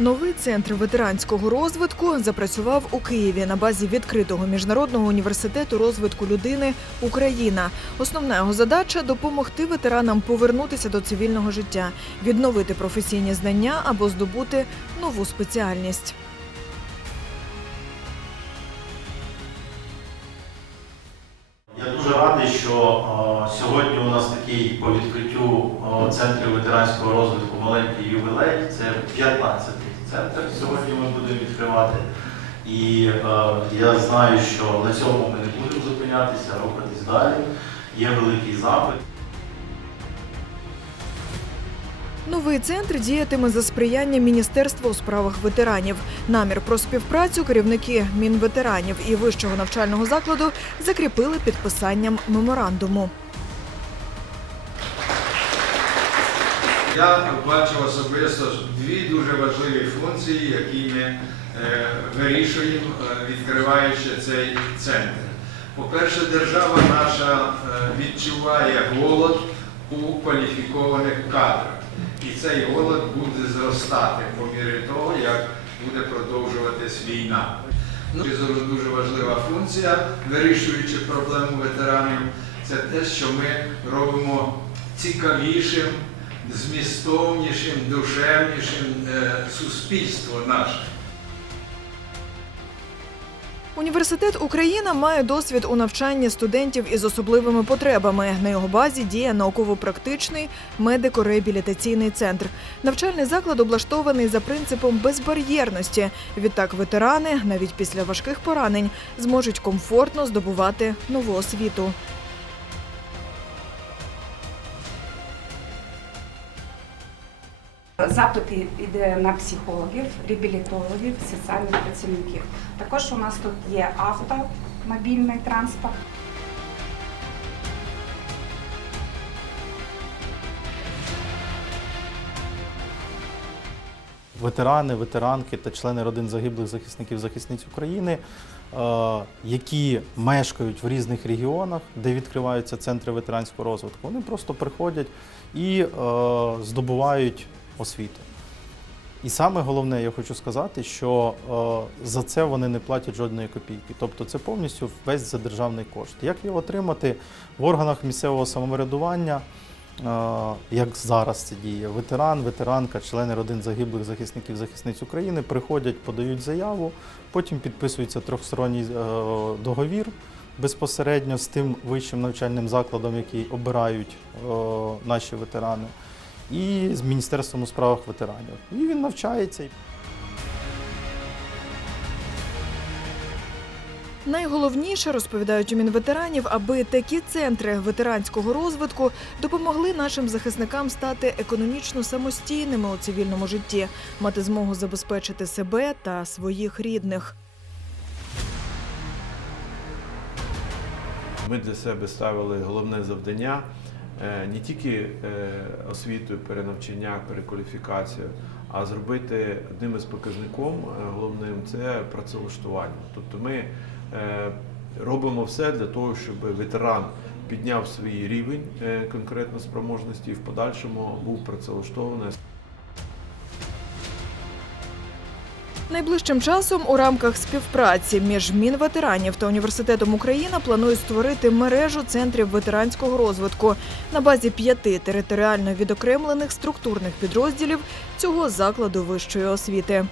Новий центр ветеранського розвитку запрацював у Києві на базі відкритого міжнародного університету розвитку людини Україна. Основна його задача допомогти ветеранам повернутися до цивільного життя, відновити професійні знання або здобути нову спеціальність. Я дуже радий, що е, сьогодні у нас такий по відкриттю е, центрів ветеранського розвитку маленький ювілей. Це 15-й центр. Сьогодні ми будемо відкривати. І е, я знаю, що на цьому ми не будемо зупинятися, рухатись далі. Є великий запит. Новий центр діятиме за сприяння Міністерства у справах ветеранів. Намір про співпрацю керівники Мінветеранів і вищого навчального закладу закріпили підписанням меморандуму. Я бачу особисто дві дуже важливі функції, які ми е, вирішуємо, е, відкриваючи цей центр. По-перше, держава наша е, відчуває голод у кваліфікованих кадрах. І цей голод буде зростати по мірі того, як буде продовжуватись війна. Ну, дуже важлива функція, вирішуючи проблему ветеранів, це те, що ми робимо цікавішим, змістовнішим, душевнішим е, суспільство наше. Університет Україна має досвід у навчанні студентів із особливими потребами. На його базі діє науково-практичний медико-реабілітаційний центр. Навчальний заклад облаштований за принципом безбар'єрності. Відтак ветерани, навіть після важких поранень, зможуть комфортно здобувати нову освіту. Запит іде на психологів, реабілітологів, соціальних працівників. Також у нас тут є авто, мобільний транспорт. ветерани, ветеранки та члени родин загиблих захисників захисниць України, е, які мешкають в різних регіонах, де відкриваються центри ветеранського розвитку, вони просто приходять і е, здобувають освіту. І саме головне, я хочу сказати, що е, за це вони не платять жодної копійки. Тобто це повністю весь за державний кошт. Як його отримати в органах місцевого самоврядування? Е, як зараз це діє. Ветеран, ветеранка, члени родин загиблих захисників захисниць України приходять, подають заяву, потім підписується трьохсторонній е, договір безпосередньо з тим вищим навчальним закладом, який обирають наші ветерани, і з Міністерством у справах ветеранів. І він навчається. Найголовніше розповідають у мінветеранів, аби такі центри ветеранського розвитку допомогли нашим захисникам стати економічно самостійними у цивільному житті, мати змогу забезпечити себе та своїх рідних. Ми для себе ставили головне завдання не тільки освітою, перенавчання, перекваліфікацію, а зробити одним із показником е, головним це працевлаштування. Тобто ми е, робимо все для того, щоб ветеран підняв свій рівень е, конкретно спроможності і в подальшому був працевлаштований. Найближчим часом у рамках співпраці між Мінветеранів та університетом Україна планують створити мережу центрів ветеранського розвитку на базі п'яти територіально відокремлених структурних підрозділів цього закладу вищої освіти.